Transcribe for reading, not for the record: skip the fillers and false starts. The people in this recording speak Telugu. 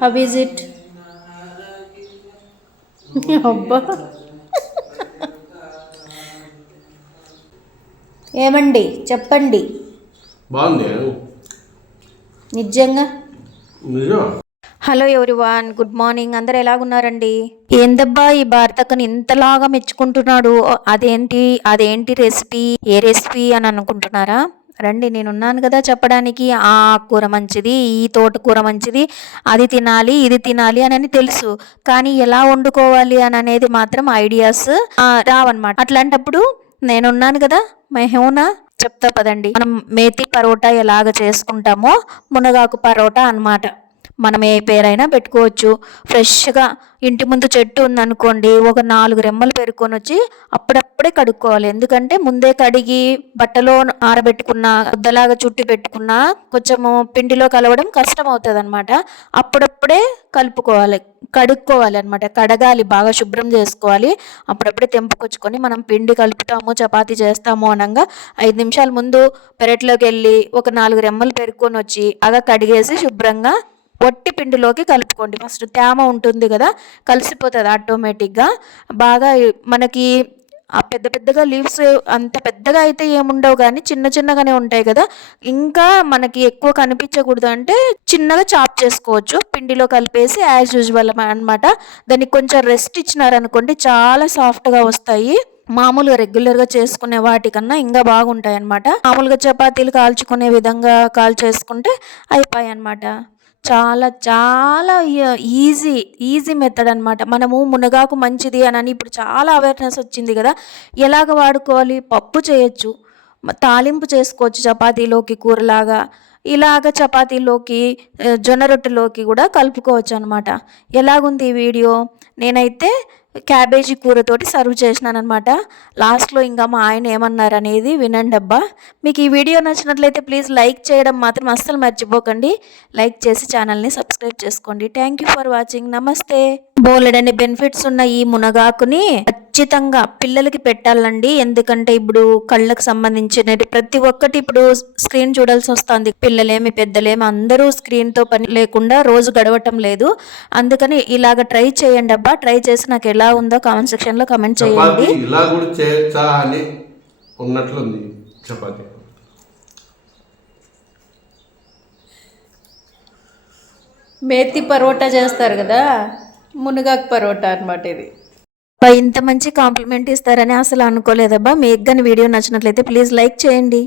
How is it? అబ్బా, ఏమండి చెప్పండి. బాగుంది నిజంగా. నిజం. Hello everyone, good morning. అందరు ఎలాగున్నారండి? ఏందబ్బా ఈ భారతక్కని ఇంతలాగా మెచ్చుకుంటున్నాడు? అదేంటి రెసిపీ? ఏ రెసిపీ అని అనుకుంటున్నారా? రండి, నేనున్నాను కదా చెప్పడానికి. ఆ కూర మంచిది, ఈ తోటకూర మంచిది, అది తినాలి ఇది తినాలి అని తెలుసు, కానీ ఎలా వండుకోవాలి అని అనేది మాత్రం ఐడియాస్ రావన్నమాట. అట్లాంటప్పుడు నేనున్నాను కదా, మెహూనా చెప్తా పదండి. మనం మేతి పరోటా ఎలాగ చేసుకుంటామో మునగాకు పరోటా అన్నమాట. మనం ఏ పేరైనా పెట్టుకోవచ్చు. ఫ్రెష్గా ఇంటి ముందు చెట్టు ఉందనుకోండి, ఒక 4 రెమ్మలు పెరుక్కొని వచ్చి అప్పుడప్పుడే కడుక్కోవాలి. ఎందుకంటే ముందే కడిగి బట్టలో ఆరబెట్టుకున్న ముద్దలాగా చుట్టి పెట్టుకున్న కొంచెము పిండిలో కలవడం కష్టం అవుతుంది అనమాట. అప్పుడప్పుడే కడుక్కోవాలి అనమాట. కడగాలి, బాగా శుభ్రం చేసుకోవాలి. అప్పుడప్పుడే తెంపుకొచ్చుకొని మనం పిండి కలుపుతాము, చపాతీ చేస్తాము అనగా 5 నిమిషాల ముందు పెరట్లోకి వెళ్ళి ఒక 4 రెమ్మలు పెరుక్కొని వచ్చి బాగా కడిగేసి శుభ్రంగా పొట్టి పిండిలోకి కలుపుకోండి. ఫస్ట్ తేమ ఉంటుంది కదా, కలిసిపోతుంది ఆటోమేటిక్గా. బాగా మనకి ఆ పెద్ద పెద్దగా లీవ్స్ అంత పెద్దగా అయితే ఏముండవు, కానీ చిన్న చిన్నగానే ఉంటాయి కదా. ఇంకా మనకి ఎక్కువ కనిపించకూడదు అంటే చిన్నగా చాప్ చేసుకోవచ్చు. పిండిలో కలిపేసి యాజ్ యూజువల్ అనమాట. దానికి కొంచెం రెస్ట్ ఇచ్చినారనుకోండి, చాలా సాఫ్ట్గా వస్తాయి. మామూలుగా రెగ్యులర్గా చేసుకునే వాటికన్నా ఇంకా బాగుంటాయి అన్నమాట. మామూలుగా చపాతీలు కాల్చుకునే విధంగా కాల్చేసుకుంటే అయిపోయాయి అన్నమాట. చాలా చాలా ఈజీ మెథడ్ అనమాట. మనము మునగాకు మంచిది అని ఇప్పుడు చాలా అవేర్నెస్ వచ్చింది కదా. ఎలాగ వాడుకోవాలి? పప్పు చేయొచ్చు, తాలింపు చేసుకోవచ్చు చపాతీలోకి కూరలాగా, ఇలాగ చపాతీలోకి జొన్న రొట్టెలోకి కూడా కలుపుకోవచ్చు అనమాట. ఎలాగుంది ఈ వీడియో? నేనైతే క్యాబేజీ కూరతోటి సర్వ్ చేసినాను అనమాట. లాస్ట్లో ఇంకా మా ఆయన ఏమన్నారు అనేది వినండి అబ్బా. మీకు ఈ వీడియో నచ్చినట్లయితే ప్లీజ్ లైక్ చేయడం మాత్రం అస్సలు మర్చిపోకండి. లైక్ చేసి ఛానల్ని సబ్స్క్రైబ్ చేసుకోండి. Thank you for watching. నమస్తే. బోలెడన్ని బెనిఫిట్స్ ఉన్న ఈ మునగాకుని ఖచ్చితంగా పిల్లలకి పెట్టాలండి. ఎందుకంటే ఇప్పుడు కళ్ళకు సంబంధించినది ప్రతి ఒక్కటి ఇప్పుడు స్క్రీన్ చూడాల్సి వస్తుంది. పిల్లలేమి పెద్దలేమి అందరూ స్క్రీన్తో పని లేకుండా రోజు గడవటం లేదు. అందుకని ఇలాగ ట్రై చేయండి అబ్బా. ట్రై చేసి నాకు ఎలా ఉందో కామెంట్ సెక్షన్లో కామెంట్ చేయండి. ఇలా కూడా చేయొచ్చా అని ఉన్నట్లుంది చపాతీ. మేతి పరోటా చేస్తారు కదా, మునగాకు పరోటా అనమాట ఇది. ఇంత మంచి కాంప్లిమెంట్ ఇస్తారని అసలు అనుకోలేదబ్బా. మీకు కానీ వీడియో నచ్చినట్లయితే ప్లీజ్ లైక్ చేయండి.